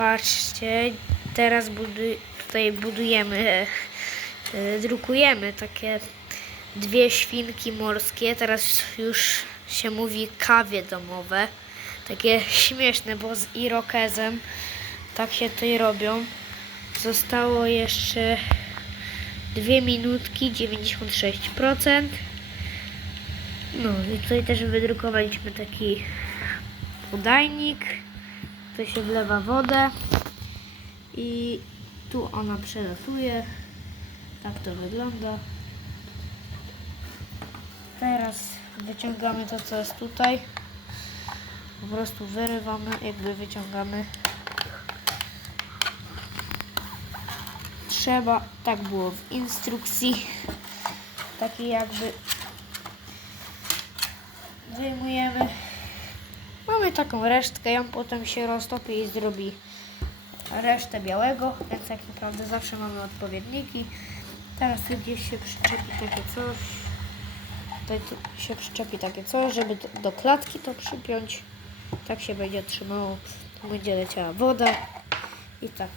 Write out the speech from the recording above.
patrzcie, teraz tutaj budujemy, e, drukujemy takie dwie świnki morskie, teraz już się mówi kawie domowe, takie śmieszne, bo z irokezem tak się tutaj robią. Zostało jeszcze dwie minutki, 96%. No i tutaj też wydrukowaliśmy taki podajnik. Tu się wlewa wodę i tu ona przelatuje. Tak to wygląda. Teraz wyciągamy to, co jest tutaj. Po prostu wyrywamy, jakby wyciągamy. Trzeba, tak było w instrukcji. Taki jakby wyjmujemy. Taką resztkę, ją potem się roztopi i zrobi resztę białego, więc tak naprawdę zawsze mamy odpowiedniki. Teraz tu gdzieś się przyczepi takie coś. Tutaj tu się przyczepi takie coś, żeby do klatki to przypiąć. Tak się będzie trzymało. Tu będzie leciała woda i tak.